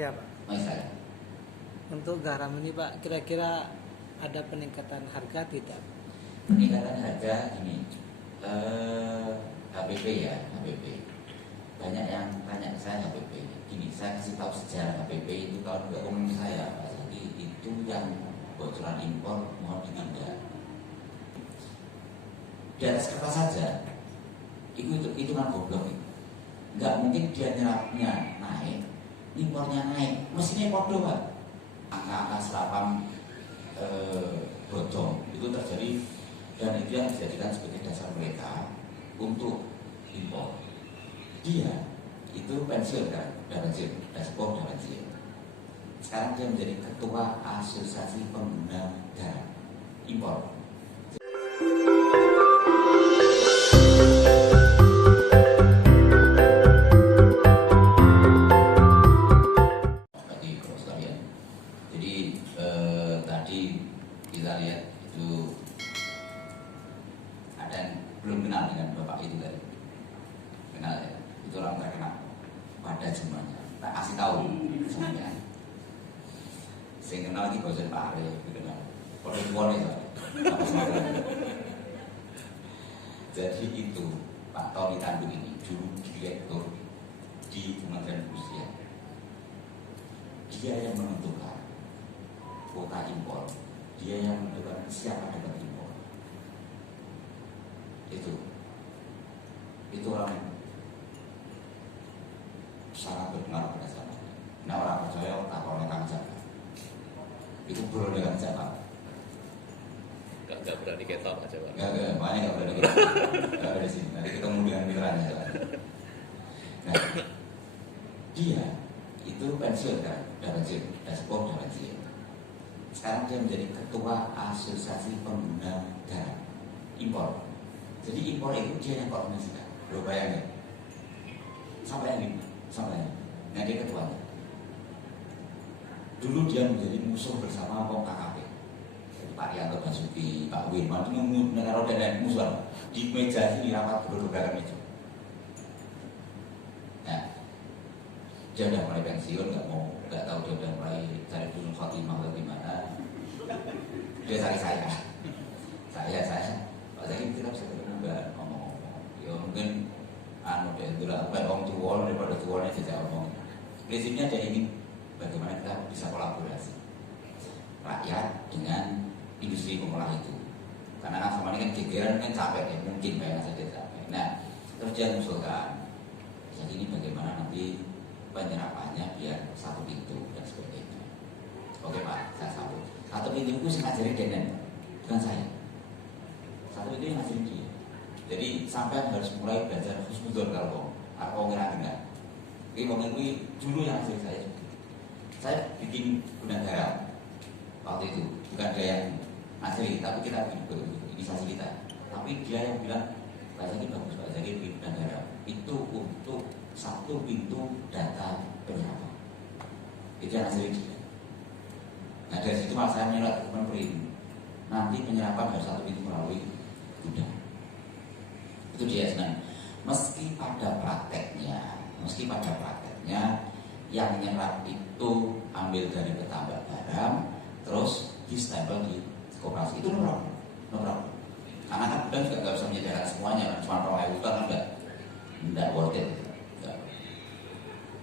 Ya Pak. Mas saya. Untuk garam ini Pak, kira-kira ada peningkatan harga tidak? Peningkatan harga ini HPP ya, HPP. Banyak yang tanya ke saya HPP. Gini, saya kasih tahu sejarah HPP itu tahun 2000 saya, Pak Zaki, itu yang bocoran impor mohon ditindak. Di atas kertas saja, itu kan goblok itu. Nggak mungkin dia nyerapnya naik, impornya naik, mesinnya podo Pak. Angka-angka serapam bodong itu terjadi, dan itu yang dijadikan sebagai dasar mereka untuk impor. Dia itu pensiun kan, udah pensiun, udah pensiun. Sekarang dia menjadi ketua asosiasi pengguna garam impor. Tadi kita lihat itu ada yang belum kenal dengan bapak itu tadi. Kenal ya, itu orang terkenal pada zamannya. Tak kasih tahu semuanya. Saya kenal lagi bosan Pak Arif, kenal. Kalau itu jadi itu Pak Tony Tandu ini dulu direktur di Kementerian Perindustrian. Dia yang menentukan kuota impor, dia yang menentukan siapa dapat impor. Itu orang sangat berpengaruh pada zamannya. Nah, orang percaya takonnya Kang Jaka. Itu bro dengan Jaka. Nggak berani ketok aja Pak. Nggak, makanya nggak berani ketok. Nggak ada di sini. Nanti ketemu dengan mitranya. Nah, dia itu pensiun kan, udah pensiun, udah pensiun. Sekarang dia menjadi ketua asosiasi pengguna garam impor. Jadi impor itu dia yang koordinasikan. Lo bayangin, sampai yang ini, nah dia ketuanya. Dulu dia menjadi musuh bersama Wong KKP, Pak Rianto Basuki, Pak Wirman itu negara dan musuh di meja ini rapat beberapa meja. Nah, dia udah mulai pensiun, nggak tahu dia udah mulai cari dulu khotimah atau gimana. Dia cari saya Pak Zaki, kita bisa ketemu nggak, ngomong-ngomong. Ya mungkin deh dulu orang tua daripada tuanya saja ngomong. Prinsipnya dia ingin bagaimana kita bisa kolaborasi rakyat dengan industri pengolah itu. Karena kan sama ini kan gegeran kan capek ya, mungkin bayangkan saja capek. Nah, terus dia mengusulkan, jadi ini bagaimana nanti penyerapannya biar satu pintu dan sebagainya. Oke Pak, saya sambut. Satu pintu itu saya ngajarin Denen, bukan saya. Satu pintu yang ngajarin dia. Jadi sampai harus mulai belajar husnuzon kalau ngira dengar. Ini mungkin dulu yang ngajarin saya. Saya bikin gudang garam waktu itu, bukan dia yang ngajarin, tapi kita bikin inisiasi kita. Tapi dia yang bilang, Pak Zaki bagus, Pak Zaki bikin gudang garam. Itu untuk satu pintu data penyerapan. Itu yang hasil dia. Nah dari situ malah saya menyurat ke Kemenperin. Nanti penyerapan harus satu pintu melalui gudang. Itu dia senang. Meski pada prakteknya yang menyerap itu ambil dari petambak garam, terus distempel di koperasi. Itu no problem. Karena kan gudang juga nggak bisa menyediakan semuanya, cuma orang hutan kan nggak worth it.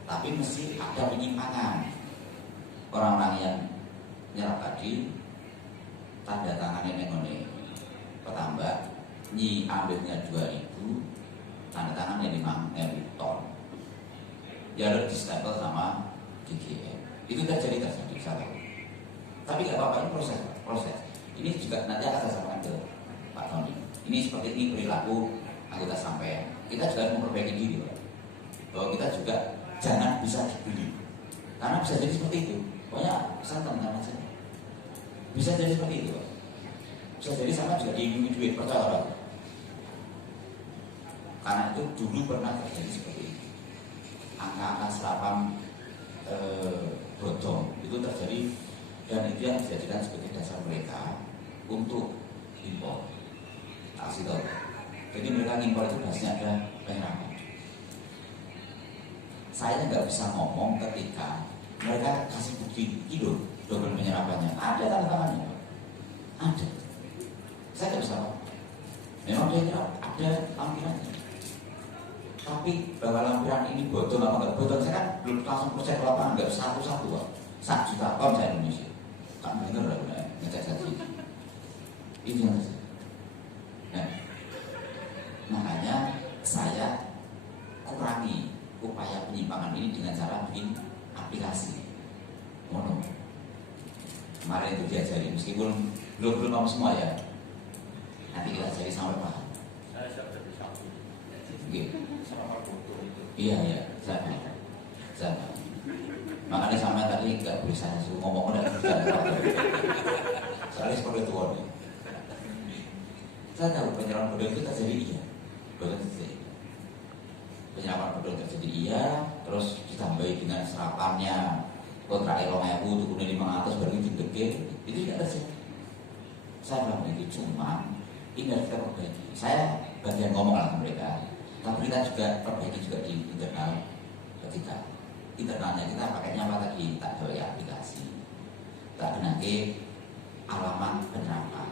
Tapi mesti ada penyimpangan. Orang-orang yang nyerap tadi tanda tangannya nengone petambak, nyi ambilnya 2.000, tanda tangannya 5.000 ton. Ya harus distempel sama DGM. Itu terjadi satu. Tapi nggak apa-apa, ini proses. Ini juga nanti akan saya sampaikan ke Pak Tony. Ini seperti ini perilaku anggota sampean. Kita juga harus memperbaiki diri, Pak. Bahwa kita juga jangan bisa dibeli, karena bisa jadi seperti itu. Pokoknya santan aja. Bisa jadi seperti itu, Pak. Bisa jadi sama juga diiming duit, percaya orang. Karena itu dulu pernah terjadi seperti itu. Angka-angka serapam bodong itu terjadi, dan itu yang dijadikan sebagai dasar mereka untuk impor. Kasih tahu. Jadi mereka impor itu biasanya ada penyerapan. Saya nggak bisa ngomong ketika mereka kasih bukti itu dokumen penyerapannya, ada tanda tangannya, ada. Saya tidak bisa apa. Memang dia nyerap, ada lampirannya. Tapi bahwa lampiran ini bodong apa enggak bodong, saya kan belum langsung proses ke lapangan, enggak satu-satu Pak. 1 juta ton saya Indonesia. Kan bener lah ngecek saja. Itu yang terjadi. Nah, makanya saya kurangi upaya penyimpangan ini dengan cara bikin aplikasi. Mono. Kemarin itu diajari, meskipun belum kamu semua ya. Nanti kita cari sampai paham. Saya siap jadi satu. Oke. Sama foto itu. Iya, sama. Makanya sama tadi nggak boleh saya suruh ngomong udah soalnya seperti itu nih. Saya tahu penyerapan bodong itu terjadi iya, bodong terjadi. Penyerapan bodong terjadi iya, terus ditambahi dengan serapannya kontrak itu tukune 500 baru didege, itu tidak terjadi. Saya bilang itu cuma ini harus kita perbaiki. Saya bagian ngomong lah ke mereka, tapi kita juga perbaiki juga di internal ketika internalnya kita pakainya apa tadi, tak ada aplikasi, tak kenake alamat penyerapan.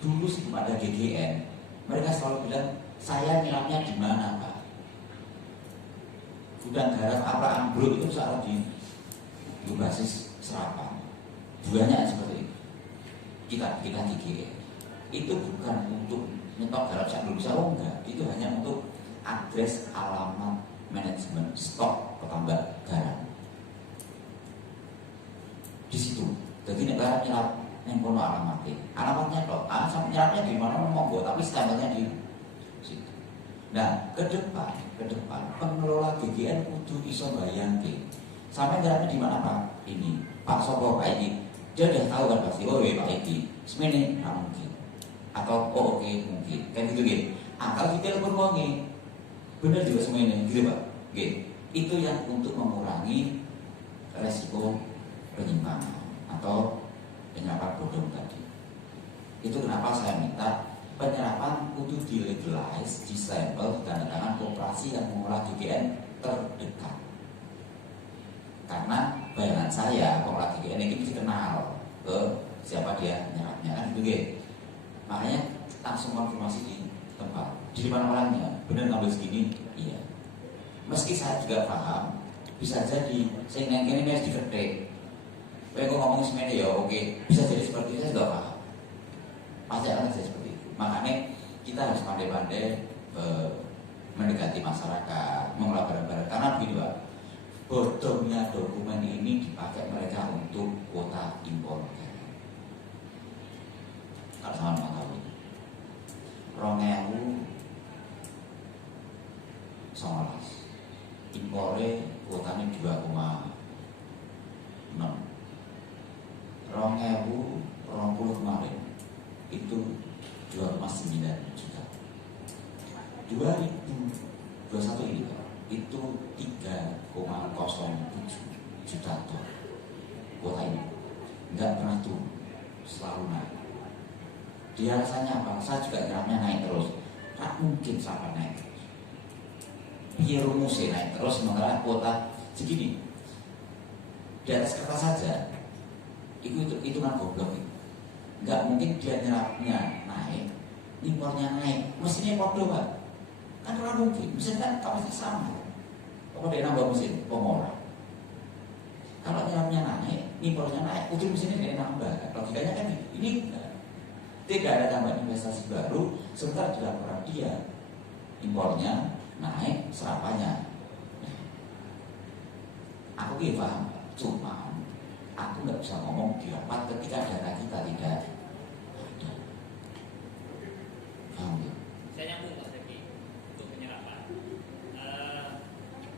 Dulu sebelum ada GGN, mereka selalu bilang saya nyerapnya di mana Pak? Gudang garam apa ambruk itu salah di basis serapan. Banyak seperti itu. Kita GGN itu bukan untuk nyetok garam sak Indonesia, oh enggak, itu hanya untuk address alamat manajemen stok petambak garam di situ. Jadi negara nyerap yang kono alamatnya kok, sampai nyerapnya di mana monggo, tapi stempelnya di situ. Nah, ke depan pengelola GGN kudu iso bayangke sampai nyerapnya di mana Pak? Ini Pak Sopo Pak Edi, dia udah tahu kan pasti, oh iya Pak Edi, semene nggak mungkin, atau oh oke mungkin, kayak gitu gitu. Kalau kita telepon uangnya benar juga semuanya gitu Pak. Oke. Itu yang untuk mengurangi resiko penyimpangan atau penyerapan bodong tadi. Itu kenapa saya minta penyerapan kudu di-legalize, di-stempel, ditandatangan koperasi yang mengolah GGN terdekat. Karena bayangan saya pengolah GGN ini mesti kenal ke siapa dia nyerapnya kan gitu. Makanya langsung konfirmasi di tempat. Di mana orangnya? Benar ngambil segini? Iya. Meski saya juga paham, bisa jadi saya ini harus diketik. Kalau aku ngomong semuanya ya oke, bisa jadi seperti itu, saya juga paham. Pasti akan jadi seperti itu. Makanya kita harus pandai-pandai mendekati masyarakat, mengelola barang-barang. Karena begini Pak, bodongnya dokumen ini dipakai mereka untuk kuota impor. Kalau sama tahu, 2019 impornya kuotanya 2,6, 2020 kemarin itu 2,9 juta. 2021 ini itu 3,07 juta ton kuota ini. Enggak pernah turun, selalu naik. Dia rasanya apa? Saya juga nyerapnya naik terus. Tak mungkin sampai naik terus. Biar rumusnya naik terus sementara kuota segini. Di atas kertas saja itu kan goblok. Enggak mungkin dia nyerapnya naik, impornya naik. Mesinnya podo Pak. Kan tidak mungkin. Mesin kan kapasitas sama. Apa dia nambah mesin pengolah? Kalau nyerapnya naik, impornya naik, ujung mesinnya dia nambah. Logikanya kan ini tidak ada tambahan investasi baru, sementara di laporan dia impornya naik, serapannya. Aku paham, cuma aku nggak bisa ngomong di rapat ketika data kita tidak ada. Paham ya? Saya nyambung Pak Zeki untuk penyerapan.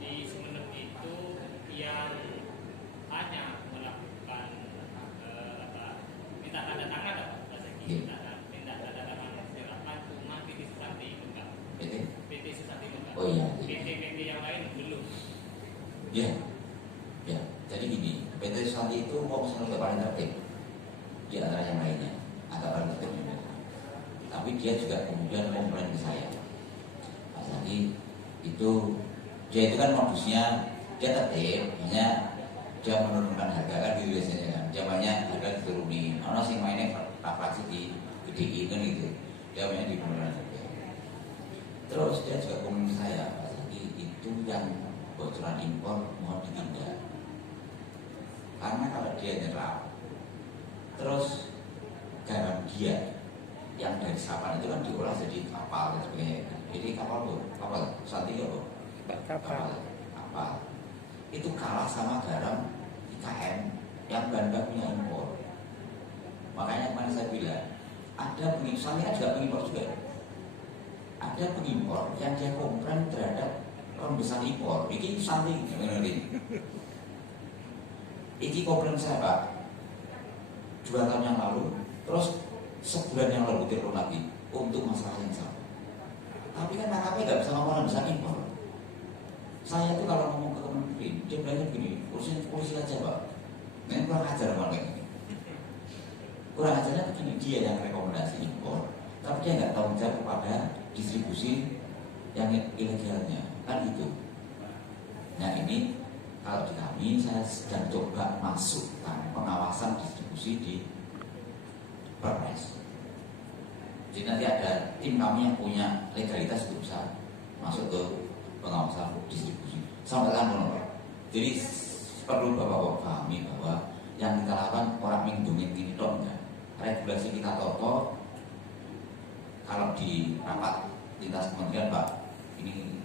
Di Sumeneb itu yang hanya melakukan minta tanda tangan Pak Zeki, minta tanda tangan penyerapan cuma PT Susanti itu Pak. PT Susanti itu Pak. Oh iya. PT yang lain belum. Ya, ya. Jadi gini, PT Susanti itu mau misalnya paling tertib di antara yang lainnya, agak paling tertib juga. Tapi dia juga kemudian komplain ke saya. Pak Sandi itu dia itu kan modusnya dia tertib, hanya dia menurunkan harga kan gitu biasanya kan. Zamannya harga diturunin. Ono sing mainnya fraksi di GDI kan gitu. Dia mainnya di penurunkan harga. Terus dia juga komen saya, Pak Zaki, itu yang bocoran impor mohon ditindak. Karena kalau dia nyerap, terus garam dia yang dari Sapan itu kan diolah jadi kapal dan sebagainya. Jadi kapal Santi apa? Kapal. Itu kalah sama garam IKN yang bahan bakunya impor. Makanya kemarin saya bilang ada pengimpor, saya juga pengimpor juga. Ada pengimpor yang dia komplain terhadap besar impor. Ini Santi, ini komplain saya Pak 2 tahun yang lalu, terus sebulan yang lalu telepon lagi untuk masalah yang sama. Tapi kan KKP nggak bisa ngomong besar impor. Saya tuh kalau ngomong ke Kementerian, dia bilangnya begini, urusin polisi aja Pak. Ini kurang ajar malah kayak gini. Kurang ajarnya begini, dia yang rekomendasi impor, tapi dia nggak tahu jawab kepada distribusi yang ilegalnya, kan gitu. Nah ini kalau di kami saya sedang coba masukkan pengawasan distribusi di Perpres. Jadi nanti ada tim kami yang punya legalitas untuk bisa masuk ke pengawasan distribusi. Sampai kan Pak. Jadi perlu Bapak pahami bahwa yang kita lakukan orang minggungin ini dong enggak. Regulasi kita toto. Kalau di rapat lintas kementerian Pak, ini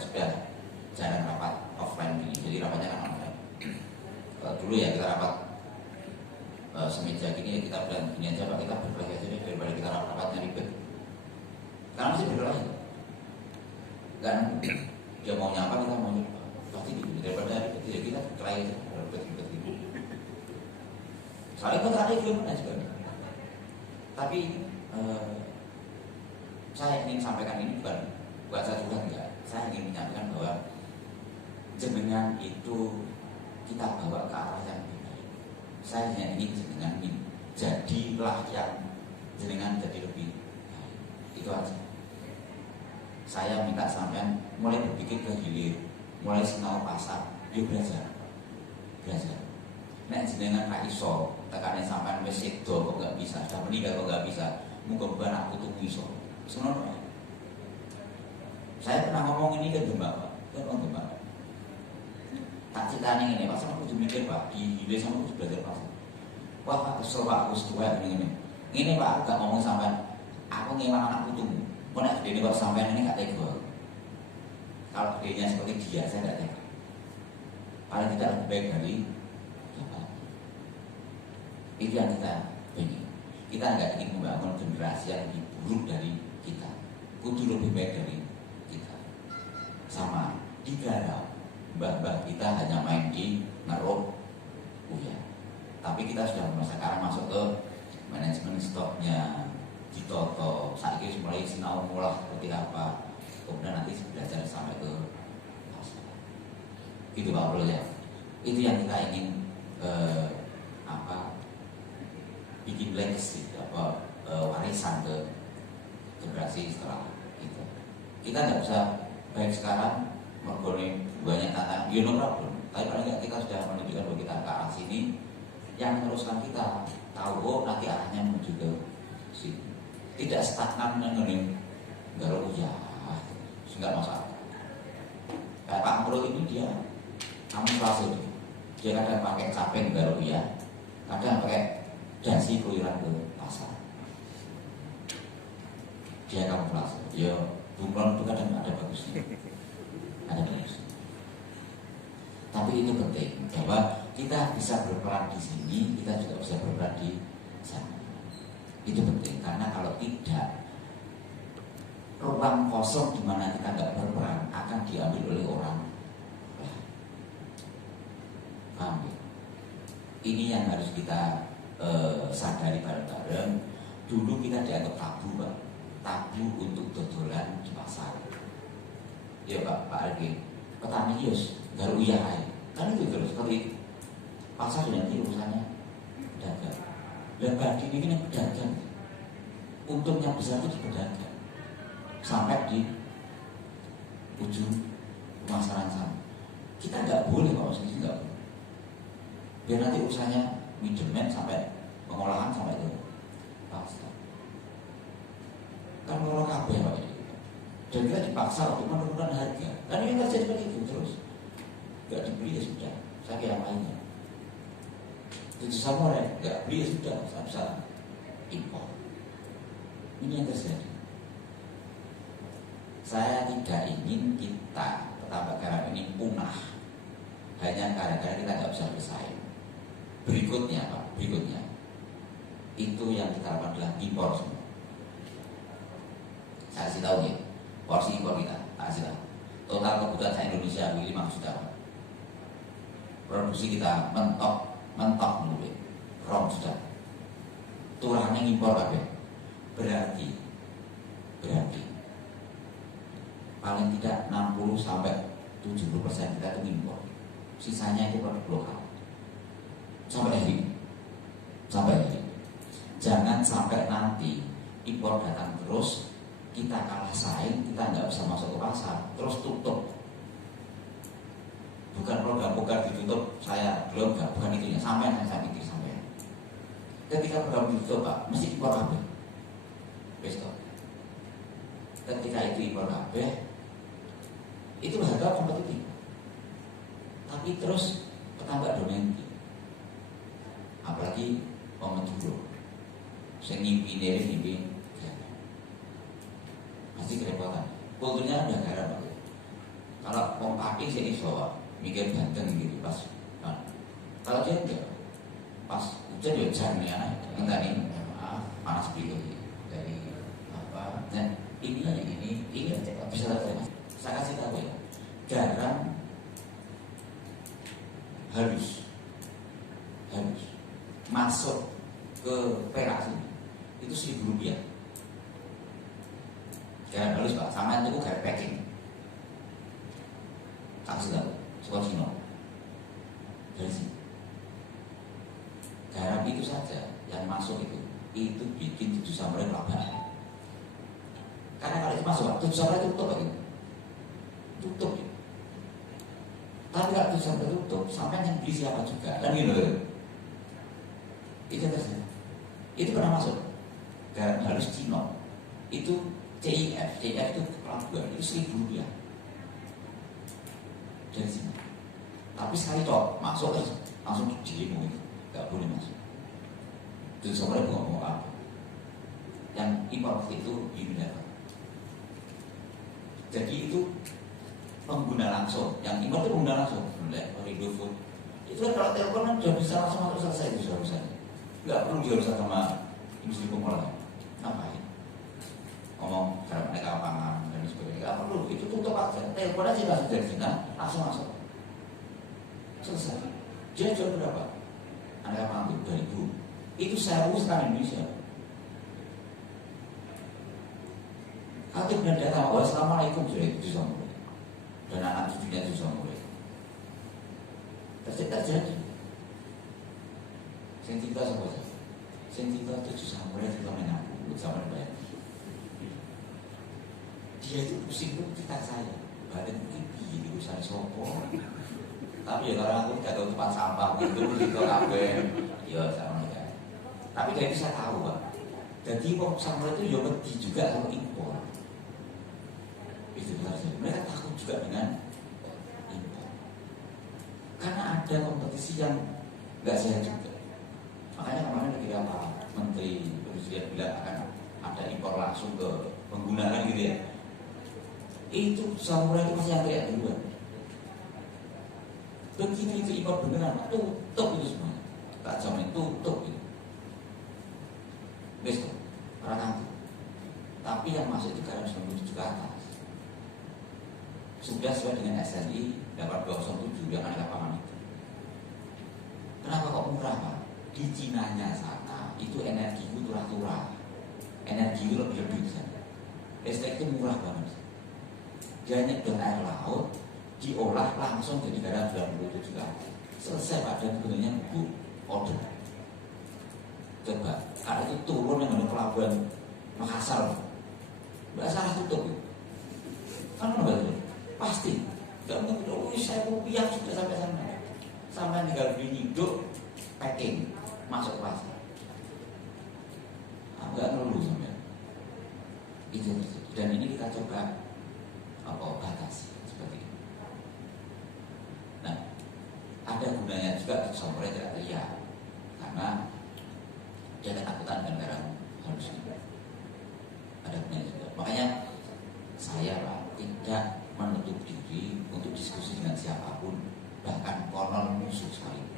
sudah jarang rapat offline ini, jadi rapatnya kan online. Dulu ya kita rapat semeja gini ya, kita bilang gini aja Pak, kita berkelahi aja deh daripada kita rapatnya ribet. Karena masih berkelahi kan, dia mau nyapa kita mau nyapa pasti gitu, daripada ribet ya kita berkelahi aja ribet gitu. Soalnya kita ada gimana juga. Tapi saya ingin sampaikan ini bukan buat saya juga enggak. Saya ingin menyampaikan bahwa jenengan itu kita bawa ke arah yang lebih baik. Saya hanya ingin jenengan ini jadilah yang jenengan jadi lebih baik. Itu aja. Saya minta sampean mulai berpikir ke hilir, mulai sinau pasar, yuk belajar. Nek jenengan ra iso, tekane sampean wis sedo kok enggak bisa, sudah meninggal kok enggak bisa. Muga-muga anakku tuh iso. Sono. Saya pernah ngomong ini ke Demak, Pak. Kan orang Demak. Tak ceritanya ini, Pak. Sama aku mikir, Pak. Di hilir sama aku belajar pasar. Wah, Pak, kesel Pak. Aku setua ini. Ini Pak, aku gak ngomong sampean. Aku ngilang anak putumu. Kok nek gede Pak sampean ini gak tega. Kalau gedenya seperti dia, saya gak tega. Paling tidak lebih baik dari Bapak. Itu yang kita ingin. Kita nggak ingin membangun generasi yang lebih buruk dari kita. Kudu lebih baik dari kita. Sama di garau, mbah-mbah kita hanya main di ngeruk uya. Tapi kita sudah sekarang masuk ke manajemen stoknya, ditoto. Saat ini mulai sinau mulai seperti apa. Kemudian nanti belajar sampai ke pasar. Gitu Pak Bro ya. Itu yang kita ingin bikin legacy warisan ke generasi setelah kita. Kita nggak bisa baik sekarang mergone banyak tantangan, you know problem. Tapi paling nggak kita sudah menunjukkan bahwa kita ke arah sini. Yang meneruskan kita tahu nanti arahnya menuju ke sini. Tidak stagnan mengenai garuk ya, nggak masalah. Kayak Pak Amro ini dia kamuflase, dia kadang pakai capeng garuk ya, kadang pakai dasi keluyuran ke pasar. Dia kamuflase. Ya, bunglon itu kadang ada bagusnya. Ada bagusnya. Tapi itu penting bahwa kita bisa berperan di sini, kita juga bisa berperan di sana. Itu penting karena kalau tidak, ruang kosong di mana kita nggak berperan akan diambil oleh orang lain. Paham ya? Ini yang harus kita sadari bareng-bareng. Dulu kita dianggap tabu, Pak. Tabu untuk dodolan di pasar. Ya Pak Argi, petani yus garu iya kan itu terus seperti pasar nanti urusannya dagang. Dan bagi ini yang pedagang, untungnya besar itu di pedagang sampai di ujung pemasaran sana. Kita nggak boleh Pak, maksudnya nggak boleh. Biar nanti urusannya middleman sampai pengolahan sampai itu paksa. Kan kalau kabeh Pak. Dan kita dipaksa untuk menurunkan harga. Kan ini terjadi seperti itu terus. Gak dibeli ya sudah. Saya yang lainnya. Itu sama ya, gak beli ya sudah. Saya bisa impor. Ini yang terjadi. Saya tidak ingin kita petambak garam ini punah hanya karena kita nggak bisa bersaing. Berikutnya Pak, berikutnya itu yang kita lakukan adalah impor semua. Saya kasih tahu ya, porsi impor kita, tak kasih tahu. Total kebutuhan saya Indonesia 5 juta. Produksi kita mentok dulu, rom sudah. Turunnya impor kabeh. Berarti paling tidak 60 sampai 70% kita itu impor. Sisanya itu produk lokal. Sampai hari ini. Jangan sampai nanti impor datang terus, kita kalah saing, kita nggak bisa masuk ke pasar, terus tutup. Bukan program ditutup, saya belum nggak, bukan itunya. Sampai saya pikir sampai. Ketika program ditutup Pak, mesti impor kabeh. Besok. Ketika itu impor kabeh, itu harga kompetitif. Tapi terus petambak domestik. Apalagi pemedulu. Sing ngimpi pasti kerepotan. Kulturnya udah garam Pak. Kalau mau pati sih iso mikir ganteng gitu pas. Nah, kalau dia enggak pas hujan ya hujan ya. Enggak nih, panas bilu dari apa? Dan ini bisa terjadi. Saya kasih tahu ya, garam harus masuk ke Perak sini itu Rp1.000. Garam halus Pak, sama itu garam packing. Kasih tahu, suka Cino dari sini. Garam itu saja yang masuk itu bikin 7 samurai kelabaran. Karena kalau itu masuk, 7 samurai itu tutup lagi. Tutup ya. Tapi kalau 7 samurai tutup, sampai yang beli siapa juga. Kan gitu loh. Itu terjadi. Itu pernah masuk. Garam halus Cino. Itu CIF itu pelabuhan, itu Rp1.000 dari sini. Tapi sekali tok masuk terus langsung didemo itu, nggak boleh masuk. Itu sebenarnya bukan mau apa. Yang impor itu Unilever. Jadi itu pengguna langsung. Yang impor itu pengguna langsung. Unilever, Indofood. Itu kan kalau telepon kan sudah bisa langsung masuk selesai itu seharusnya. Nggak perlu diuruskan sama industri pengolahan. Ngapain? Ngomong cara mereka pangan dan sebagainya. Nggak perlu. Itu tutup aja. Telepon aja langsung dari sini, langsung masuk. Selesai. Dia jual berapa? Anda pangan 2.000. Itu 1.000 sekarang Indonesia. Hakim dan datang, Assalamualaikum sudah itu sama. Dan anak cucunya itu sama. Terjadi. Sentitas apa saja? Sentitas 7 samurai itu mengaku sama bayar. Dia itu pusing pun cerita saya. Badan ini urusan sopo. Tapi ya kalau aku tidak tahu tempat sampah gitu, itu kabeh. Ya sama ya. Tapi dari saya tahu Pak. Jadi kok samurai itu ya wedi juga sama impor. Itu benar saja. Mereka takut juga dengan impor. Karena ada kompetisi yang nggak sehat juga. Makanya kemarin ketika Pak Menteri Perindustrian bilang akan ada impor langsung ke penggunaan gitu ya. Itu samurai itu masih yang kayak duluan. Begitu itu impor beneran, tutup itu semua. Tak jamin tutup itu. Besok orang nanti. Tapi yang masuk itu garam 97 ke atas. Sudah sesuai dengan SNI 8207 yang ada lapangan itu. Kenapa kok murah Pak? Di Cinanya sana itu energi itu turah-turah. Energi itu lebih di sana. Listrik itu murah banget. Dia nyedot air laut, diolah langsung jadi garam 97 juta. Selesai Pak, dan sebenarnya good order. Coba, kalau itu turun yang ada pelabuhan Makassar, nggak salah tutup. Kan nggak pasti. Nggak mungkin, saya mau piak sudah sampai sana. Sampai tinggal beli hidup, packing masuk ke pasar. Enggak perlu sampai itu terjadi. Dan ini kita coba batasi seperti ini. Nah, ada gunanya juga sampai tidak teriak karena dia ketakutan dengan garam halus ini. Ada gunanya juga. Makanya saya Pak tidak menutup diri untuk diskusi dengan siapapun, bahkan konon musuh sekalipun.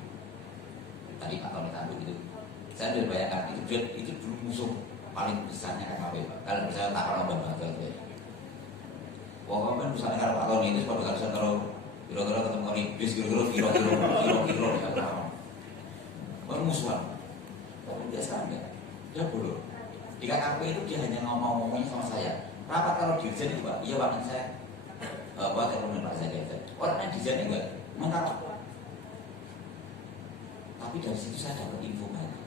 Tadi Pak Tony Tanduk itu, saya sudah bayangkan itu dulu musuh paling besarnya KKP Pak. Kalau misalnya tak kalau Mbak itu ya. Wah kan misalnya kalau Pak Tony itu pada kalau saya kira-kira ketemu Iblis, kira-kira ya Pak. Kan musuhan. Tapi dia sekarang enggak. Dia bodoh. Di KKP itu dia hanya ngomong-ngomongnya sama saya. Rapat kalau dirjen itu Pak, iya Pak, nanti saya buat telepon Pak saya. Orang yang dirjen enggak menolak. Tapi dari situ saya dapat info banyak.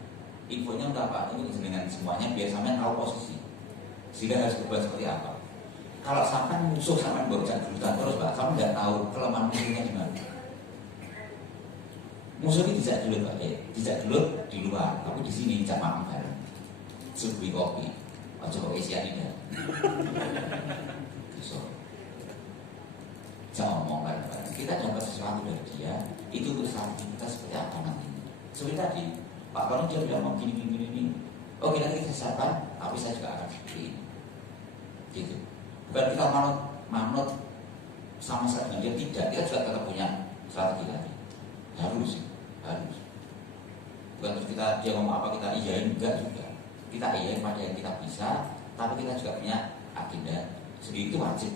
Infonya untuk apa? Ini dengan semuanya biar sampai tahu posisi. Sehingga harus berbuat seperti apa. Kalau sampai musuh sampai berusaha gelutan terus Pak, sampai nggak tahu kelemahan musuhnya di mana. Musuh ini tidak dulu Pak, tidak dulu di luar, tapi di sini tidak makan bareng. Suguhi kopi, coba isi tidak. So, jangan ngomong bareng-bareng. Kita dapat sesuatu dari dia, itu urusan kita seperti apa nanti. Seperti tadi, Pak Tony dia bilang mau gini. Oke, nanti kita siapkan, tapi saya juga akan seperti ini. Gitu. Bukan kita manut sama sekali dengan dia, tidak. Kita juga tetap punya strategi tadi. Harus. Bukan terus dia ngomong apa kita iyain, enggak juga. Kita iyain pada yang kita bisa, tapi kita juga punya agenda sendiri, itu wajib.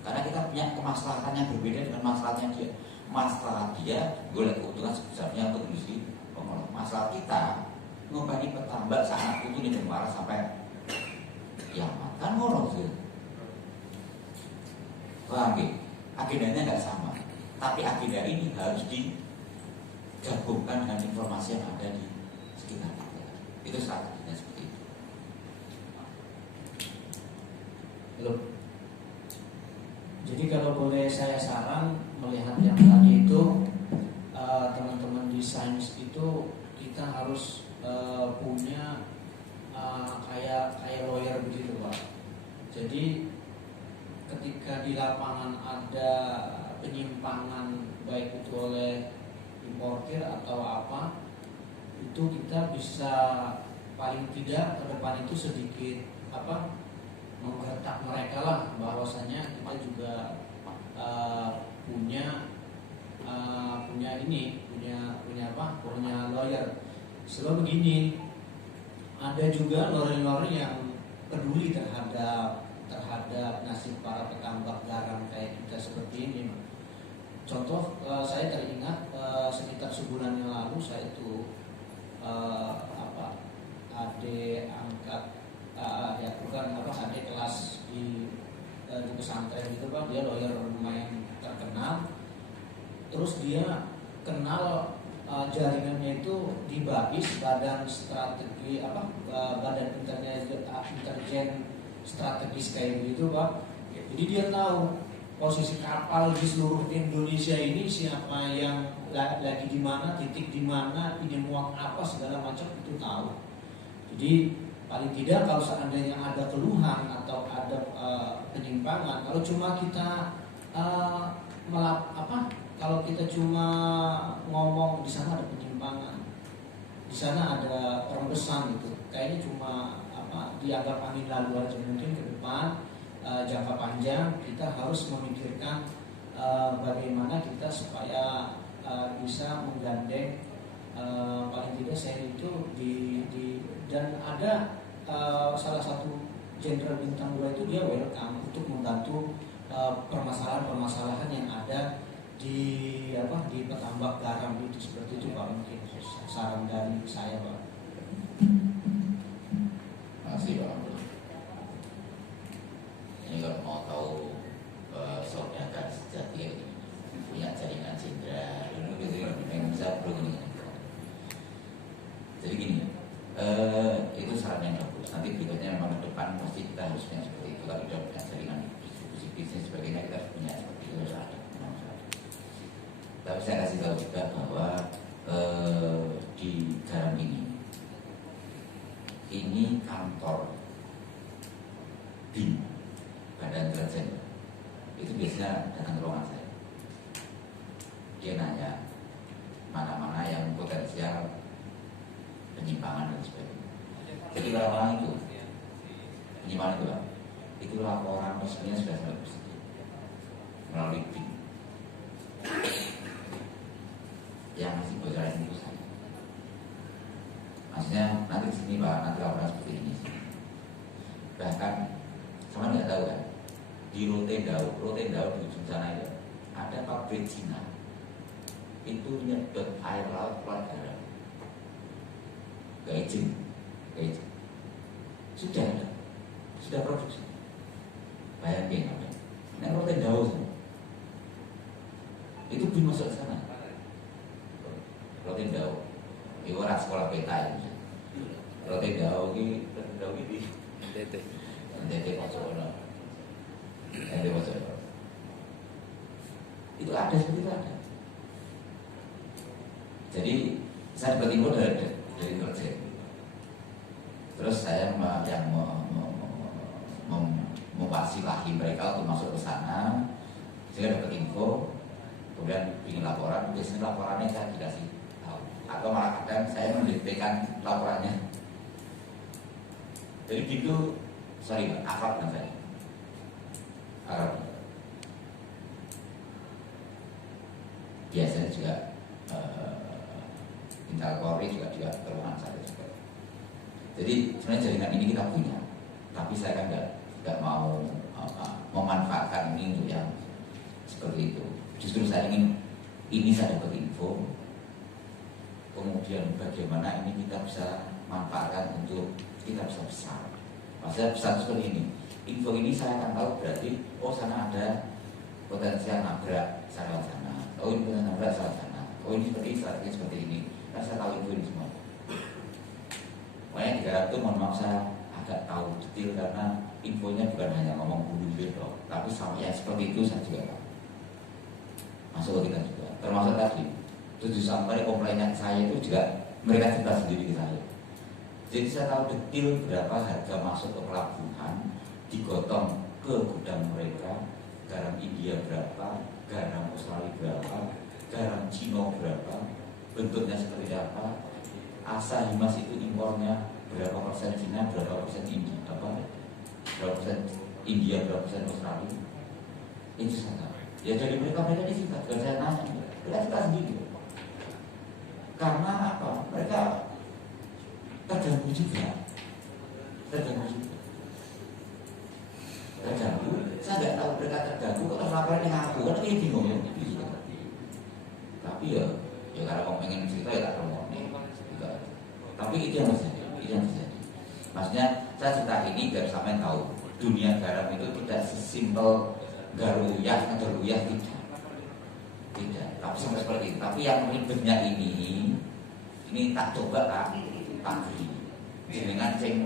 Karena kita punya kemaslahatan yang berbeda dengan masalahnya dia. Masalah dia boleh keuntungan sebesarnya untuk industri pengolahan. Masalah kita ngobani petambak sangat itu nih Jemara sampai kiamat kan ngono sih. Paham ya? Agendanya nggak sama, tapi agenda ini harus digabungkan dengan informasi yang ada di sekitar kita. Itu strateginya seperti itu. Belum. Jadi kalau boleh saya saran melihat yang tadi itu teman-teman di sains itu kita harus punya kayak lawyer begitu Pak. Jadi ketika di lapangan ada penyimpangan baik itu oleh importir atau apa, itu kita bisa paling tidak ke depan itu sedikit menggertak mereka lah, bahwasanya kita juga punya lawyer. Sebab begini, ada juga lawyer yang peduli terhadap nasib para petambak garam kayak kita seperti ini. Contoh, saya teringat sekitar sebulan yang lalu saya itu adik angkat adik kelas di pesantren gitu Pak, dia lawyer lumayan terkenal. Terus dia kenal jaringannya itu di BAIS, Badan Strategi Badan Intelijen Strategis kayak begitu Pak. Jadi dia tahu posisi kapal di seluruh Indonesia ini, siapa yang lagi di mana, titik di mana, ini muat apa segala macam itu tahu. Jadi paling tidak kalau seandainya ada keluhan atau ada penyimpangan, kalau cuma kita kalau kita cuma ngomong di sana ada penyimpangan, di sana ada perembesan gitu, kayaknya cuma dianggap angin lalu aja. Mungkin ke depan jangka panjang kita harus memikirkan bagaimana kita supaya bisa menggandeng paling tidak saya itu dan ada salah satu jenderal bintang 2 itu dia welcome untuk membantu permasalahan-permasalahan yang ada di petambak garam itu, seperti itu Pak. Mungkin saran dari saya Pak. Masih Pak. Ini kalau mau tahu saudagar sejati punya jaringan jenderal yang bisa berhubungan. Jadi gini, itu saran yang bagus. Nanti berikutnya memang ke depan pasti kita harus punya seperti itu. Kalau sudah punya jaringan distribusi bisnis sebagainya, kita harus punya seperti itu. Harus ada. Tapi saya kasih tahu juga bahwa di ini kantor BIN, Badan Intelijen, itu biasanya datang ke ruangan saya. Dia nanya mana-mana yang potensial penyimpangan dan sebagainya. Jadi orang itu penyimpangan itu Pak, itu laporan resminya sudah sampai presiden melalui BIN. Yang masih bocoran itu saya. Maksudnya nanti di sini Pak, nanti laporan seperti ini. Bahkan sama nggak tahu kan, di Rotendau di ujung sana itu ada pabrik Cina. Itu nyedot air laut keluar garam. Gak izin. Sudah produksi. Bayangin apa? Nah Rotendau itu BIN masuk ke sana. Rotendau, itu orang sekolah peta itu. Rotendau ini di NTT masuk ono. Itu ada seperti itu ada. Jadi saya dapat info dari Intelijen. Terus saya yang memfasilitasi mereka untuk masuk ke sana. Saya dapat info, kemudian bikin laporan. Biasanya laporannya saya dikasih tahu, atau malah kadang saya mendiktekan laporannya. Jadi gitu, akrab dengan saya. Akrab. Biasanya juga Intel Polri juga ke ruangan saya juga. Jadi sebenarnya jaringan ini kita punya, tapi saya kan nggak mau memanfaatkan ini untuk yang seperti itu. Justru saya ingin ini saya dapat info, kemudian bagaimana ini kita bisa manfaatkan untuk kita bisa besar. Maksudnya besar seperti ini. Info ini saya akan tahu berarti, oh sana ada potensial nabrak saya lewat sana. Oh ini potensial nabrak saya lewat sana. Oh ini seperti ini. Nah, saya tahu info ini semua. Makanya di Garap itu mohon maaf saya agak tahu detail karena infonya bukan hanya ngomong bulu dong, tapi sampai yang seperti itu saya juga tahu. Masuk ke kita juga. Termasuk tadi 7 sampai komplainnya saya itu juga mereka cerita sendiri ke saya. Jadi saya tahu detail berapa harga masuk ke pelabuhan, digotong ke gudang mereka, garam India berapa, garam Australia berapa, garam Cina berapa, bentuknya seperti apa, asa himas itu impornya berapa persen Cina, berapa persen India, berapa persen India, berapa persen Australia. Itu saya tahu. Ya jadi mereka disingkat, dan saya nanya, mereka cerita sendiri. Karena apa? Mereka terganggu juga. Saya nggak tahu mereka terganggu kalau laporan yang aku kan ini bingung ya. Tapi ya kalau kamu pengen cerita ya tak ngomong. Tapi itu yang terjadi. Maksudnya saya cerita ini biar sampai tahu dunia garam itu tidak sesimpel garuyah atau ruyah tidak. Tapi sampai seperti itu. Tapi yang ribetnya ini tak coba tak beri dengan ceng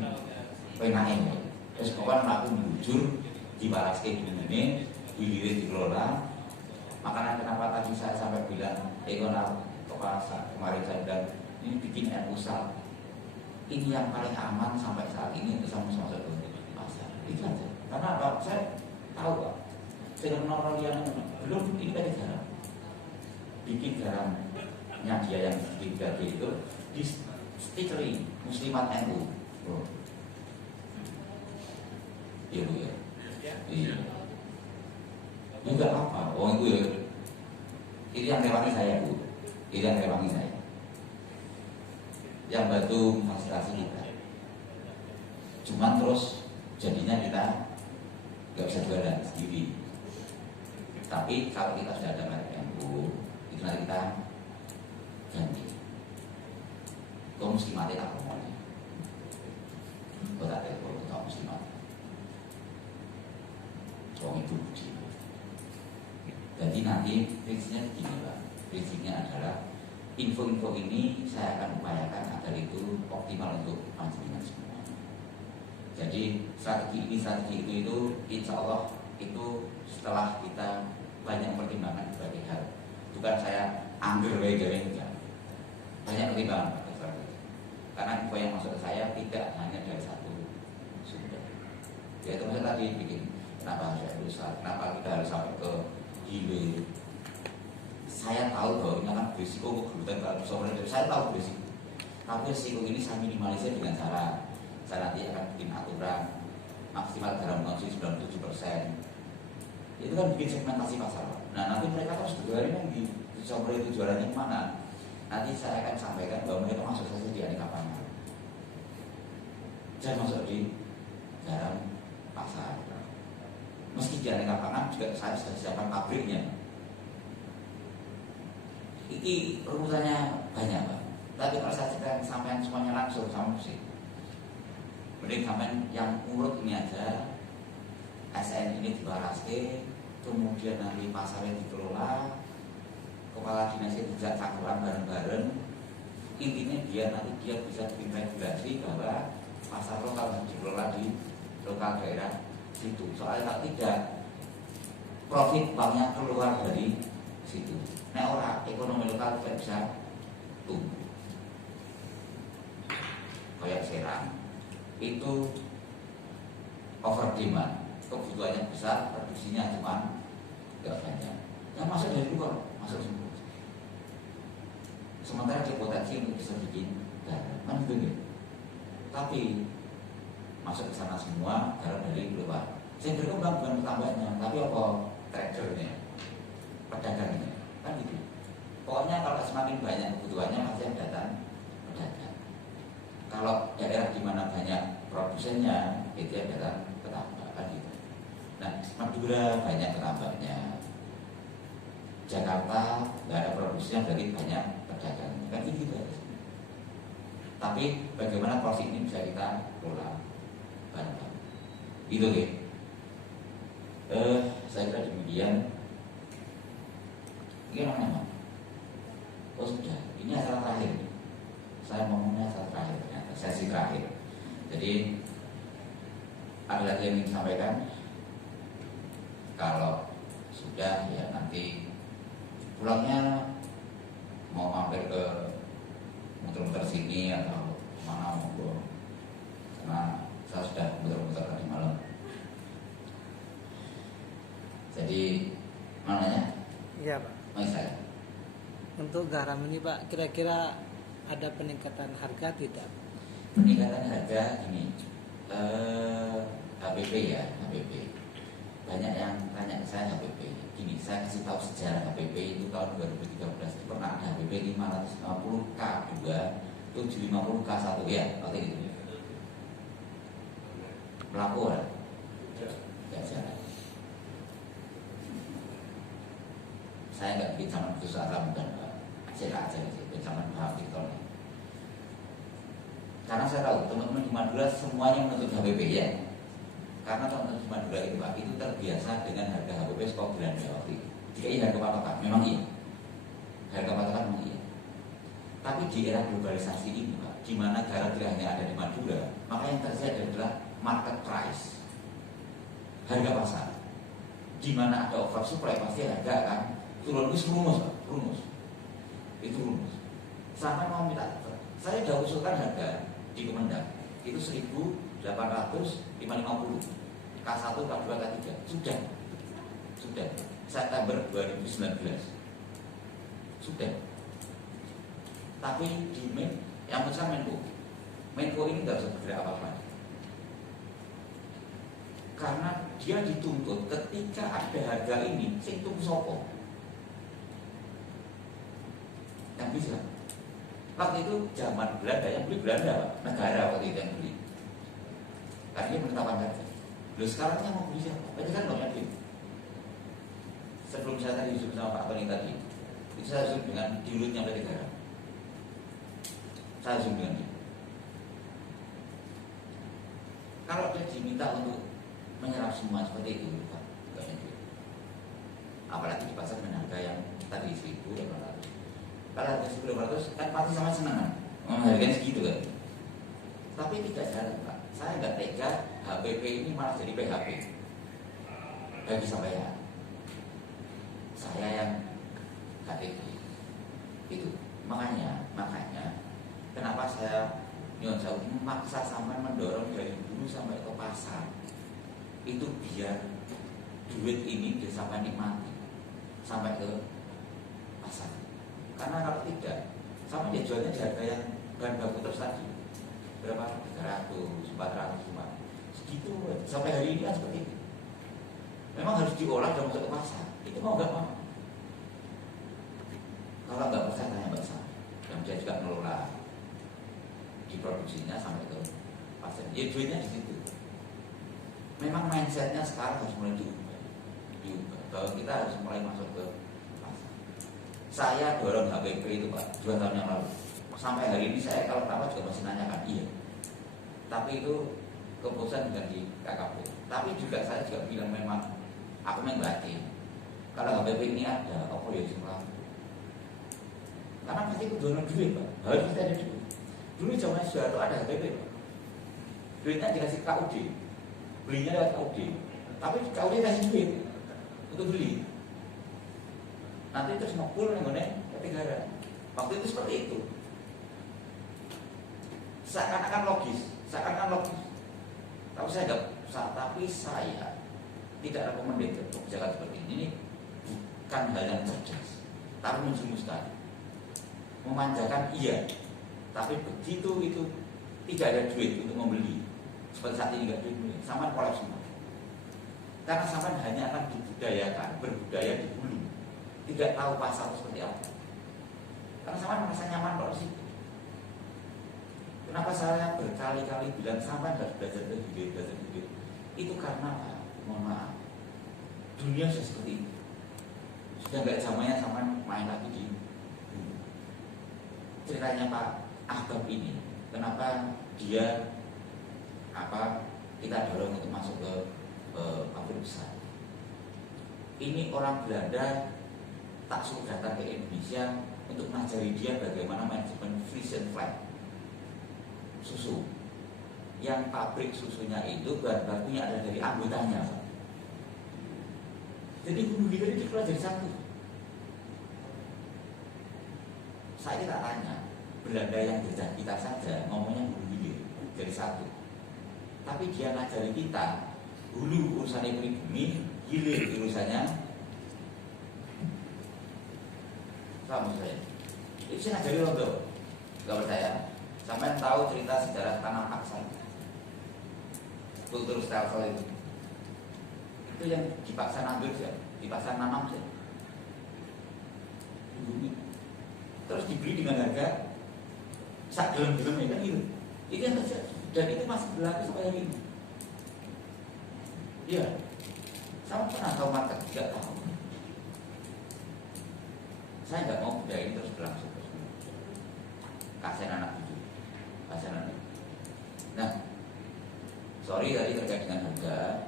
pengen. Terus kawan aku jujur di balas ini dilirik dikelola. Makanya kenapa tadi saya sampai bilang kemarin saya bilang ini bikin pusat. Ini yang paling aman sampai saat ini bisa masuk ke pasar. Itu aja. Karena apa? Saya tahu Pak. Dengan normal yang belum ini tadi garam. Bikin garamnya dia yang sedikit itu di stikerin Muslimat NU. Iya Bu ya. Iya. Enggak apa. Oh itu ya. Ini yang rewangi saya Bu. Ini yang rewangi saya. Yang bantu fasilitasi kita. Cuman terus jadinya kita nggak bisa jualan sendiri. Tapi kalau kita sudah ada merek NU, itu nanti kita ganti. Kau mesti mati tak ngomong. Kau tak telepon, kau mesti mati. Kau itu budi. Jadi nanti prinsipnya begini Pak. Prinsipnya adalah info-info ini saya akan upayakan agar itu optimal untuk panjenengan semua. Jadi strategi itu insya Allah itu setelah kita banyak pertimbangan berbagai hal. Bukan saya ambil enggak. Banyak pertimbangan. Karena info yang masuk ke saya tidak hanya dari satu sumber. Ya itu maksudnya tadi bikin kenapa harus rusak, kenapa kita harus sampai ke hilir. Saya tahu bahwa ini akan berisiko kegelutan kalau sumber itu. Saya tahu berisiko. Tapi risiko ini saya minimalisir dengan cara saya nanti akan bikin aturan maksimal garam konsumsi 97%. Itu kan bikin segmentasi pasar. Nah nanti mereka harus berjualan yang di sumber itu jualannya mana. Nanti saya akan sampaikan bahwa mereka masuk saja di aneka pangan. Saya masuk di garam pasar. Meski di aneka pangan juga saya sudah siapkan pabriknya. Ini rumusannya banyak Pak. Tapi kalau saya ceritakan sampai semuanya langsung sama musik. Mending sampai yang urut ini aja. SN ini dibaraskan, kemudian nanti pasarnya dikelola. Kepala dinasnya tidak cakupan bareng-bareng. Intinya dia nanti dia bisa bikin regulasi bahwa pasar lokal harus dikelola di lokal daerah situ. Soalnya kalau tidak, profit banknya keluar dari situ. Nah orang ekonomi lokal tidak bisa tumbuh. Kayak Serang itu over demand, kebutuhannya besar, produksinya cuma nggak banyak. Yang masuk dari luar masuk semua. Sementara dia potensi untuk bisa bikin garam, kan gitu nih. Tapi masuk ke sana semua garam dari luar. Saya berkembang bukan petambahnya, tapi apa tradernya, pedagangnya, kan gitu. Pokoknya kalau semakin banyak kebutuhannya pasti yang datang pedagang. Kalau daerah di mana banyak produsennya itu yang datang petambak, kan gitu. Nah Madura banyak petambaknya. Jakarta nggak ada produksinya berarti banyak pedagang kan gitu aja. Tapi bagaimana porsi ini bisa kita kelola bareng-bareng gitu ya. Saya kira demikian. Ini mana? Oh sudah, ini acara terakhir. Saya ngomongnya acara terakhir ternyata, sesi terakhir. Jadi ada lagi yang ingin disampaikan. Kalau sudah ya nanti pulangnya mau mampir ke muter-muter sini atau mana monggo, karena saya sudah muter-muter tadi malam. Jadi mananya? Iya Pak. Mau saya. Untuk garam ini Pak, kira-kira ada peningkatan harga tidak? Peningkatan harga ini HPP ya, HPP. Banyak yang tanya ke saya HPP. Gini, saya kasih tahu sejarah HPP itu tahun 2013 itu pernah ada HPP 550 K2, 750 K1 ya, waktu itu. Melapor, tidak jalan. Saya nggak bikin zaman putus asa dan saya aja sih, zaman Pak Victor. Karena saya tahu teman-teman di Madura semuanya menuntut HPP ya. Karena teman-teman di Madura itu Pak itu terbiasa dengan harga HPP skop Belanda waktu itu. Jika ini harga patokan, memang iya. Harga patokan memang iya. Tapi di era globalisasi ini Pak, di mana garam tidak hanya ada di Madura, maka yang terjadi adalah market price, harga pasar. Di mana ada oversupply pasti harga kan turun, itu rumus Pak, rumus. Itu rumus. Sampai mau minta, saya sudah usulkan harga di Kemendak itu 1.800, 550 K1, K2, K3 sudah September 2019 sudah. Tapi di yang besar Menko ini tidak bisa bergerak apa-apa karena dia dituntut ketika ada harga ini sing tuku sopo yang bisa. Waktu itu zaman Belanda yang beli Belanda, negara waktu itu yang beli. Karena dia menetapkan harga. Lalu sekarang yang mau beli siapa? Banyak kan yang beli. Sebelum saya tadi zoom sama Pak Tony tadi, itu saya zoom dengan dilutnya PT Garam. Saya zoom dengan dia. Kalau dia diminta untuk menyerap semua seperti itu, Pak, enggak ada duit. Apalagi di pasar dengan harga yang tadi 1.800. Kalau harga 1.800 kan pasti sama senang kan, harganya segitu kan. Tapi tidak jalan Pak. Saya nggak tega HPP ini malah jadi PHP bagi sampean. Saya yang KTP itu makanya kenapa saya Nyon saya memaksa sampai mendorong dari hulu sampai ke pasar. Itu biar duit ini dia sampai nikmati sampai ke pasar. Karena kalau tidak, sama dia jualnya di harga yang bahan baku terus tadi berapa? 300, 400 cuma segitu sampai hari ini kan seperti itu. Memang harus diolah dan masuk ke pasar. Itu mau nggak mau. Kalau nggak percaya tanya Mbak Sam, dan dia juga mengelola diproduksinya sampai ke pasar. Ya duitnya di situ. Memang mindsetnya sekarang harus mulai diubah. Bahwa kita harus mulai masuk ke pasar. Saya dorong HPP itu Pak 2 tahun yang lalu. Sampai hari ini saya kalau tahu juga masih nanyakan iya. Tapi itu keputusan dengan di KKP. Tapi juga saya juga bilang memang aku membaca. Kalau HPP ini ada, apa ya semua? Karena pasti kudu duit Pak. Harus kita ada duit. Dulu zaman Soeharto ada HPP Pak. Duitnya dikasih KUD. Belinya lewat KUD. Tapi KUD kasih duit untuk beli. Nanti terus ngepul nih negara. Waktu itu seperti itu. Seakan-akan logis. Tapi saya tidak rekomendasi kebijakan seperti ini. Ini bukan hal yang cerdas, tapi menjumuskan. Memanjakan iya, tapi begitu itu tidak ada duit untuk membeli. Seperti saat ini tidak duit, sama kolap semua. Karena sama hanya akan dibudayakan, berbudaya di hulu, tidak tahu pasar seperti apa. Karena sama merasa nyaman kalau di situ. Kenapa saya berkali-kali bilang sama harus belajar hidup? Itu karena, mohon maaf, dunia sudah seperti itu. Sudah nggak zamannya sama main lagi di ceritanya Pak Ahbab ini. Kenapa dia kita dorong untuk masuk ke pabrik besar? Ini orang Belanda tak suruh datang ke Indonesia untuk mengajari dia bagaimana manajemen Frisian Flag susu. Yang pabrik susunya itu bahan bakunya ada dari anggotanya Pak. Jadi hulu hilir itu jadi satu. Saya tak tanya, Belanda yang jajah kita saja ngomongnya hulu hilir jadi satu. Tapi dia ngajari kita hulu urusannya pribumi, hilir urusannya kamu saya. Itu saya ngajari londo. Gak percaya? Sampai tahu cerita sejarah tanah paksa, kultur stelsel itu yang dipaksa ngambil sih, dipaksa nanam sih, terus dibeli dengan harga sak gelem-gelem ya kan gitu. Itu yang terjadi dan itu masih berlaku sampai hari ini. Iya, sama pernah tahu market 3 tahun. Saya nggak mau budaya ini terus berlangsung terus. Kasihan anak cucu, kasihan anak. Nah, sorry tadi terkait dengan harga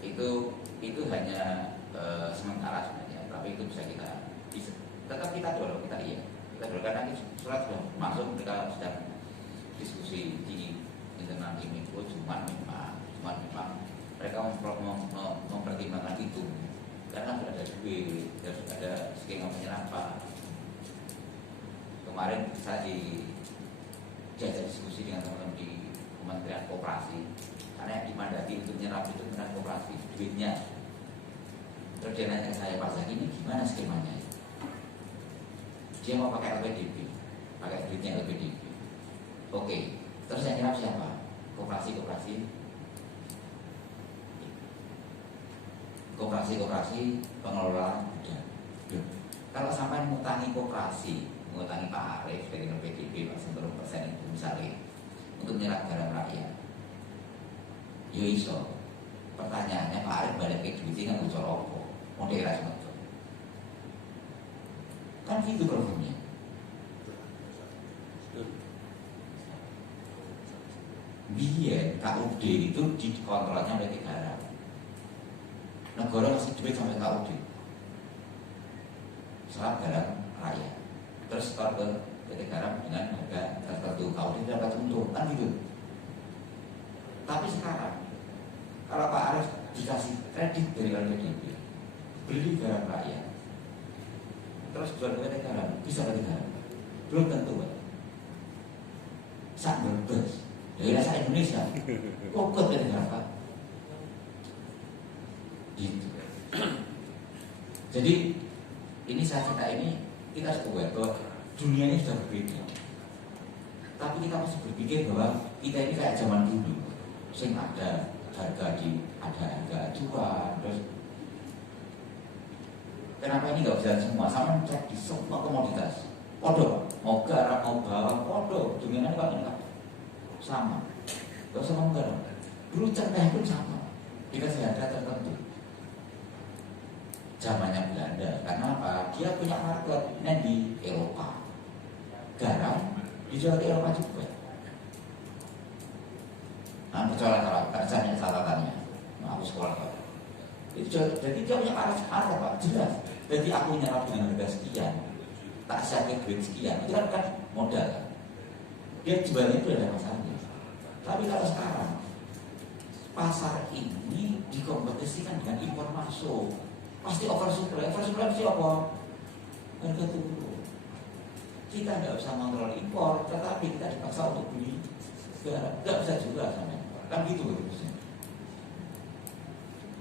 itu hanya sementara sebenarnya, tapi itu bisa tetap kita dorong, kita dorong karena ini surat sudah masuk, kita sedang diskusi di internal Kemenko, cuma memang mereka mempertimbangkan itu karena sudah ada duit, sudah ada skema penyerapan. Kemarin saya diajak diskusi dengan teman-teman di Kementerian Koperasi karena yang dimandati untuk menyerap itu Kementerian Koperasi duitnya. Terus dia nanya saya, Pak Zaki ini gimana skemanya? Dia mau pakai LPDP, pakai duitnya LPDP. Oke, terus yang nyerap siapa? Koperasi pengelola gudang. Kalau sampai ngutangi koperasi, ngutangi Pak Arif dari LPDP 40% itu misalnya untuk menyerap garam rakyat, yo iso. Pertanyaannya Pak Arif balik ke duitnya nggak bocor apa? Mau daerah semua kan gitu problemnya. Biar KUD itu dikontrolnya oleh negara. Negara kasih duit sampai KUD, serap garam rakyat, terus store ke PT Garam dengan harga tertentu. KUD dapat untung kan gitu. Tapi sekarang kalau Pak Arif dikasih kredit dari LPDP, beli garam rakyat, terus jual ke PT Garam, bisa PT Garam? Belum tentu Pak. sak berbes dari rasa Indonesia kok dari berapa gitu. Jadi ini saya cerita ini kita harus aware bahwa dunia ini sudah berbeda, tapi kita masih berpikir bahwa kita ini kayak zaman dulu sing ada harga acuan. Terus kenapa ini nggak bisa semua sama cek di semua komoditas podo, mau garam, mau bawang, podo, dunia ini pak enggak sama, nggak usah mau garam, dulu cerdas pun sama, dikasih harga tertentu. Zamannya Belanda, karena apa? Dia punya market di Eropa, garam dijual di Eropa juga. Nah, kecuali kalau kerjanya catatannya, aku sekolah pak. Jadi dia punya market pak, jelas. Jadi aku nyerap dengan harga sekian, tak siapin grade sekian, itu kan modal kan. Dia jualnya itu ada masalahnya. Tapi kalau sekarang pasar ini dikompetisikan dengan impor masuk, pasti oversupply. Oversupply pasti apa? Harga turun. Kita nggak bisa mengontrol impor, tetapi kita dipaksa untuk beli garam. Nggak bisa juga sama impor. Kan gitu harusnya.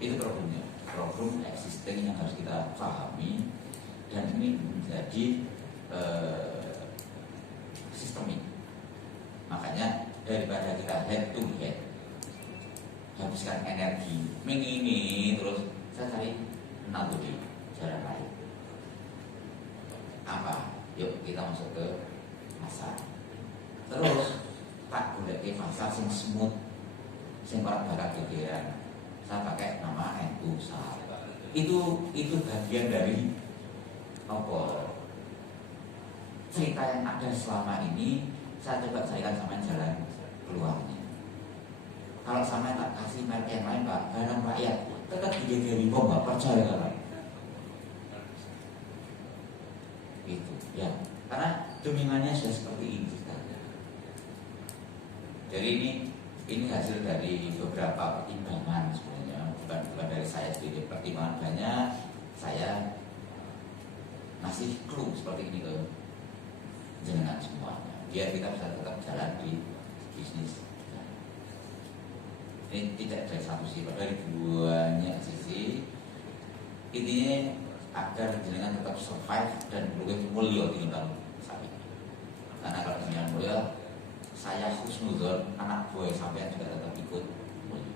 Itu problemnya. Problem existing yang harus kita pahami, dan ini menjadi sistemik. Makanya daripada kita head to head, habiskan energi ini terus saya cari di jalan lain. Apa? Yuk kita masuk ke pasar. Terus tak boleh ke pasar sing smooth, sing para bakal gegeran. Saya pakai nama NU Sar. Itu bagian dari apa? Cerita yang ada selama ini. Saya coba carikan sama jalan keluarnya. Kalau sama tak kasih merek yang lain pak, barang rakyat tetap digegeri bom, nggak percaya kan? Itu ya, karena dominannya sudah seperti ini sekarang. Jadi ini hasil dari beberapa pertimbangan sebenarnya, bukan dari saya sendiri. Pertimbangan banyak, saya ngasih clue seperti ini ke jenengan semuanya, biar kita bisa tetap jalan di bisnis. Ini tidak dari satu sisi, dari banyak sisi. Intinya agar jenengan tetap survive dan lebih mulia di dalam saat ini. Karena kalau jenengan mulia, saya husnuzon anak buah sampai juga tetap ikut mulia.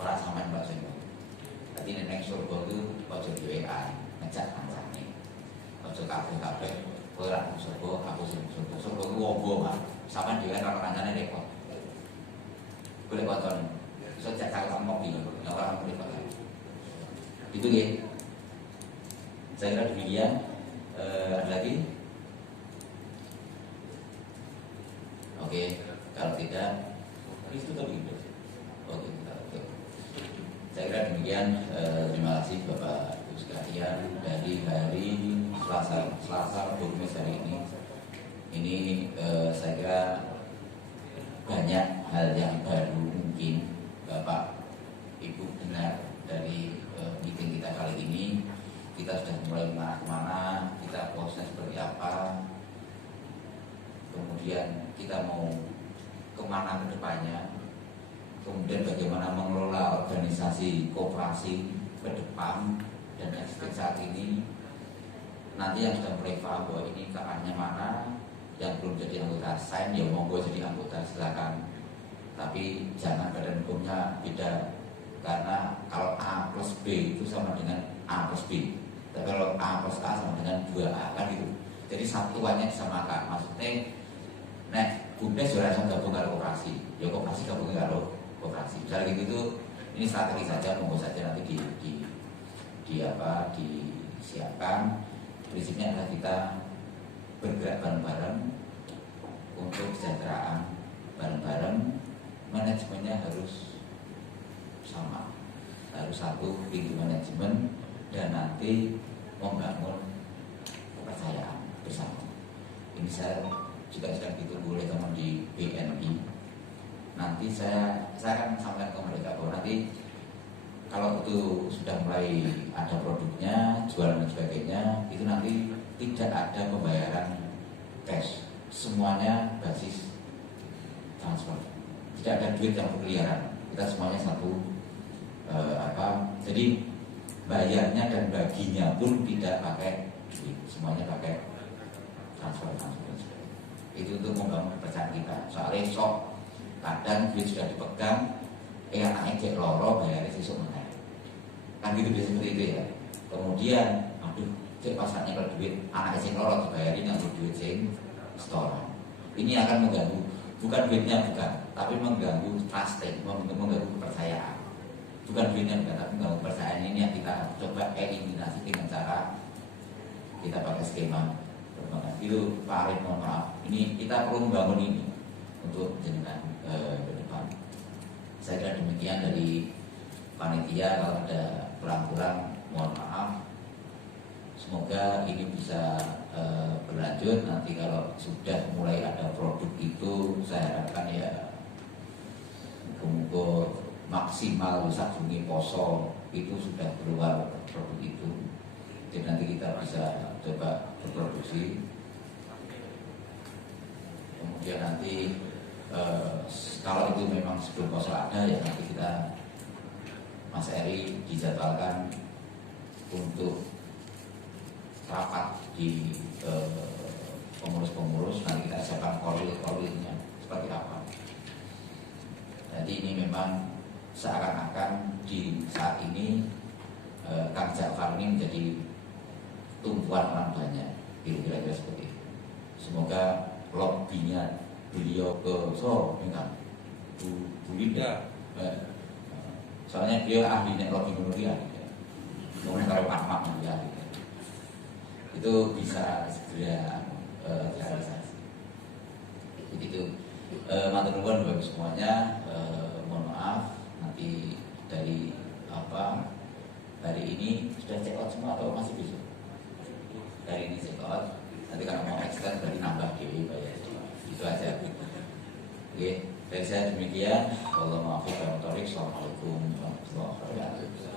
Orang sampai mbak saya. Tadi nenek surga itu ojo WA ngejak kancane, ojo kabeh orang surga, aku surga itu wobo mah. Sampai dia orang kancane repot. Boleh kotor, bisa cek kalau mobil, nggak orang boleh kotor. Itu ya. Saya kira demikian. Ada lagi? Oke, kalau tidak, itu tadi. Oke, oke. Saya kira demikian. Terima kasih Bapak Ibu sekalian dari hari Selasa Kamis hari ini. Ini saya kira banyak hal yang baru mungkin Bapak Ibu dengar dari meeting kita kali ini. Kita sudah mulai kemana, kita proses seperti apa, kemudian kita mau kemana ke depannya, kemudian bagaimana mengelola organisasi koperasi ke depan, dan seperti saat ini. Nanti yang sudah mulai paham bahwa ini ke arahnya mana, yang belum jadi anggota sign ya monggo jadi anggota silakan, tapi jangan badan hukumnya beda, karena kalau A plus B itu sama dengan A plus B, tapi kalau A plus A sama dengan 2A kan gitu. Jadi satuannya disamakan, maksudnya Bumdes sudah gabung kalau koperasi, ya koperasi gabung kalau koperasi. Misalnya gitu, ini strategi saja, monggo saja nanti disiapkan. Prinsipnya adalah kita bergerak bareng-bareng untuk kesejahteraan bareng-bareng. Manajemennya harus sama, harus satu pintu manajemen, dan nanti membangun kepercayaan bersama. Ini saya juga sedang ditunggu oleh teman di BNI. Nanti saya akan sampaikan ke mereka bahwa nanti kalau itu sudah mulai ada produknya, jualan dan sebagainya, itu nanti tidak ada pembayaran cash, semuanya basis tidak ada duit yang berkeliaran. Kita semuanya satu jadi bayarnya dan baginya pun tidak pakai duit, semuanya pakai transfer. Itu untuk membangun kepercayaan kita. Soalnya sok kadang duit sudah dipegang, anaknya cek loro bayarnya sesuk meneh. Kan gitu biasa seperti itu ya. Kemudian, aduh, cek pasarnya kalau duit anaknya cek loro dibayarin untuk duit sing setoran. Ini akan mengganggu, bukan duitnya bukan, tapi mengganggu trust, mengganggu kepercayaan. Bukan duitnya bukan, tapi mengganggu kepercayaan. Ini yang kita coba eliminasi dengan cara kita pakai skema perbankan. Itu Pak Arif, mohon maaf. Ini kita perlu membangun ini untuk jenengan ke depan. Saya kira demikian dari panitia. Kalau ada kurang-kurang mohon maaf. Semoga ini bisa berlanjut. Nanti kalau sudah mulai ada produk itu, saya harapkan ya mumpung maksimal sak bungi poso itu sudah keluar produk itu. Jadi nanti kita bisa coba berproduksi. Kemudian nanti kalau itu memang sebelum poso ada, ya nanti kita Mas Eri dijadwalkan untuk rapat di pengurus-pengurus. Nanti kita siapkan koordinatnya seperti apa. Jadi ini memang seakan-akan di saat ini Kang Ja'far ini menjadi tumpuan orang banyak, kira-kira seperti itu. Semoga lobbynya beliau ke Bu Linda, soalnya beliau ahli nek lobby menurut kemudian kalau Ahmad ya, itu bisa segera realisasi. Begitu. Matur nuwun bagi semuanya. Mohon maaf nanti dari hari ini sudah check out semua atau masih besok? Hari ini check out. Nanti kalau mau extend berarti nambah dewi bayar. Itu aja. Oke, dari saya demikian. Wassalamualaikum warahmatullahi wabarakatuh.